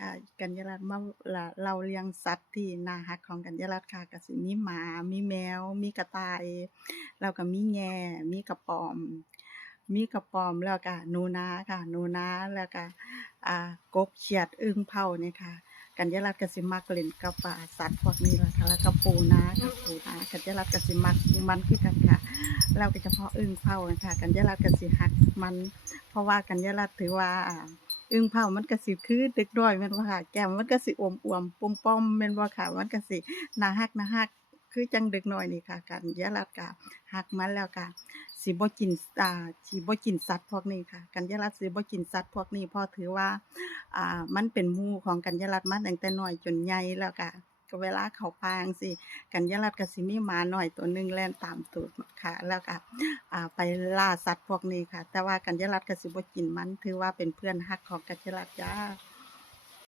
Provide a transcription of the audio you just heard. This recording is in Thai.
ค่ะ กัญญารัตน์มาเราเลี้ยงสัตว์ที่น่ารักของกัญญารัตน์ค่ะก็สิมีหมา มีแมว มีกระต่าย แล้วก็มีแง่มีกระป๋อม มีกระป๋อมแล้วก็หนูนาค่ะหนูนาแล้วก็อ่ากบเขียดอึ่งเผานี่ค่ะ กัญญารัตน์ก็สิมักเล่นกับอ่าสัตว์พวกนี้ล่ะค่ะแล้วก็ปูนาค่ะปูนากัญญารัตน์ก็สิมักมันคือกันค่ะแล้วก็เฉพาะอึ่งเผานะค่ะกัญญารัตน์ก็สิรักมัน เพราะว่ากัญญารัตน์ถือว่าอ่า อึ่งเผามันกระสิคือเด็กด้อยแม่นบ่ค่ะ แก้มมันกระสิอ้วมๆป้อมแม่นบ่ค่ะ มันกระสิน่าฮักคือจังเด็กน้อยนี่ค่ะการยะรัดกาหักมันแล้วกาสีบ่กินอ่าสีบ่กินสัตว์พวกนี้ค่ะกัญญารัดสีบ่กินสัตว์พวกนี้พ่อถือว่าอ่ามันเป็นหมู่ของกัญญารัตน์มาตั้งแต่น้อยจนใหญ่แล้วกา ก็เวลาเขาปางสิกัญญารัตน์ก็สิมีหมาหน่อยตัวหนึ่งแล่นตามตูดค่ะ แล้วก็ไปล่าสัตว์พวกนี้ค่ะ แต่ว่ากัญญารัตน์ก็สิบกินมันถือว่าเป็นเพื่อนฮักของกัญญารัตน์จ้า